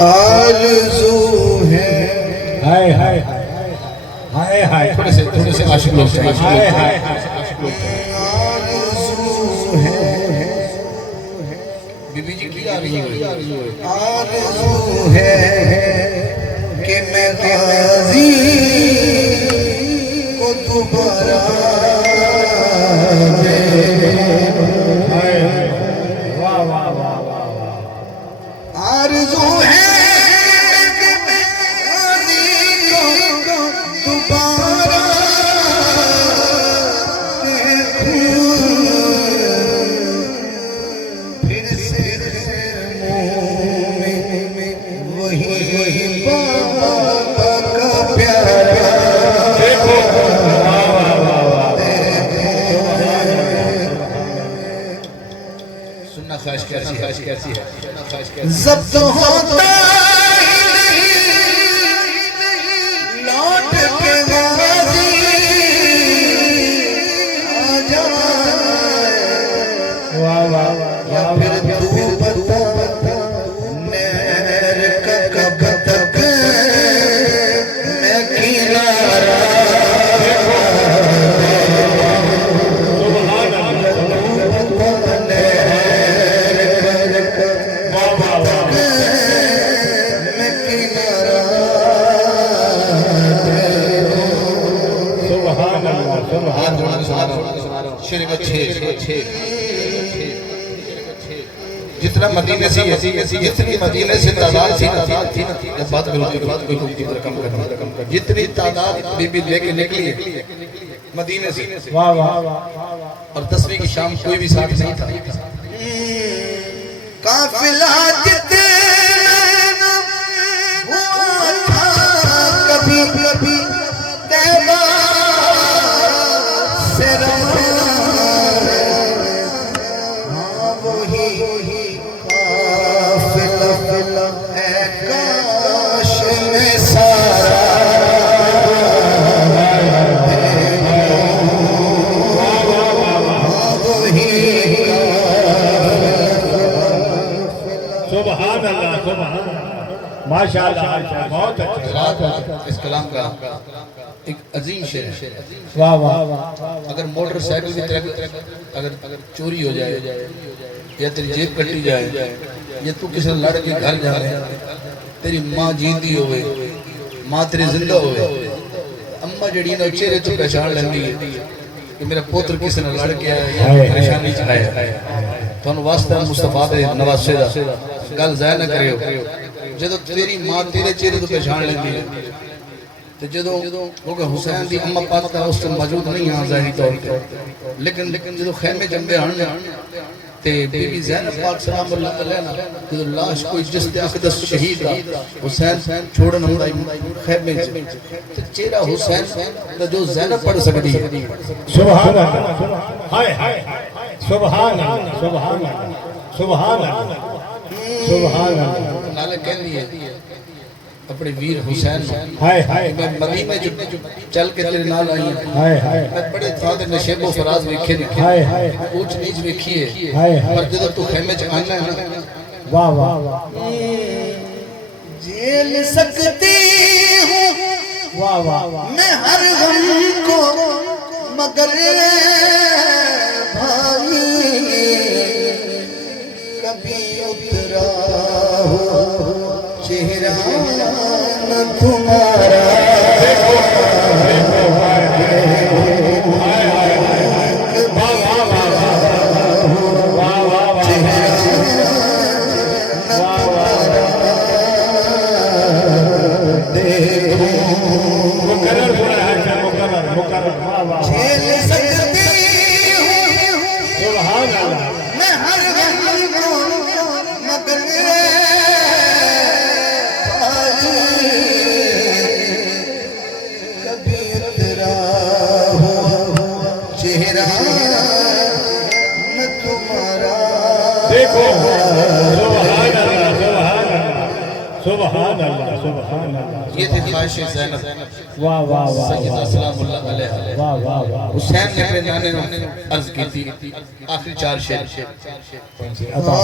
آرزو ہے ہائے ہائے ہائے ہائے تھوڑے سے عاشق لوگ سے ہائے ہائے آرزو ہے بی بی جی کی آرزو ہے آرزو ہے کہ میں غازی کو دوبارہ دے واہ واہ واہ واہ آرزو ہے کہ میں غازی کو دوبارہ دیکھوں پھر سے منہ میں وہی بابا کا پیارا سننا خواہش کیسی ہے سننا خواہش کیسی ضبط ہوتا ہی نہیں لوٹ کے غازی آ جائے واہ واہ یا پھر تو بتا نیر کا کب تک میں کنارہ جتنا مدینے سے جتنی مدینے سے تعداد تھی نا بات جتنی تعداد بی بی لے کے نکلی ہے مدینے سے واہ واہ اور 10ویں کی شام کوئی بھی ساتھ نہیں تھا قافلہ جتنا ہوا تھا کبھی کبھی طیبہ سے روان ہاں وہی قافلہ اے کاش میں سارا سبحان اللہ سبحان اللہ ماشاءاللہ بہت اچھا اس کلام کا ایک عظیم شعر ہے واہ واہ اگر موٹر سائیکل بھی اگر چوری ہو جائے یا تیری جیب کٹی جائے یا تو کسی لڑ کے گھر جا رہے تیری ماں جیتی ہوئے ماں تیری زندہ ہوئے اماں جڑی نا چہرے تو پہچان لگی ہے کہ میرا پوتر کسی نے لڑ کے آیا پریشانی چاہیا تو ان واسطہ مصطفیٰ دے نواسے دا گل ضائع نہ کرے ہو جدو تیری ماں تیرے چہرے تو پہچان لگی ہے تو جدو کیونکہ حسین دی اماں پاک کا اس سے موجود نہیں ہاں ظاہری طور پہ لیکن جدو خیمے جمدے ہن تے بی بی زینب پاک سلام اللہ علیہ نا جدو لاش کوئی جس دے اقدس شہید دا حسین چھوڑن ہوں خیمے سے چہرہ حسین دا جو زینب پڑھ سکتی ہے سبحان اللہ ہائے ہائے سبحان اللہ سبحان اللہ سبحان اللہ سبحان اللہ نالے کہہ لیے اپنے ویر حسین ہائے ہائے میں مدینے جو چل کے تیرے نال آئی ہیں ہائے ہائے میں بڑے تھاتے نشیب و فراز ویکھے ہائے ہائے اوچ نیچ ویکھیے ہائے ہائے پر جدو تو خیمے چ آنا ہے نا واہ واہ واہ جیل سکتی ہوں واہ واہ میں ہر غم کو مگر بھائی کبھی اترا ہو چہرہ نہ تمہارا جھیل سکتی ہوں میں ہر غم کو مگر کبھی اترا ہو چہرہ نہ تمہارا دیکھو سبحان اللہ سبحان اللہ یہ تھی خواہش زینب واہ واہ واہ سیدہ سلام اللہ علیہ واہ واہ واہ حسین نے اپنے نانے نے عرض کی تھی آخری 4 شعر عطا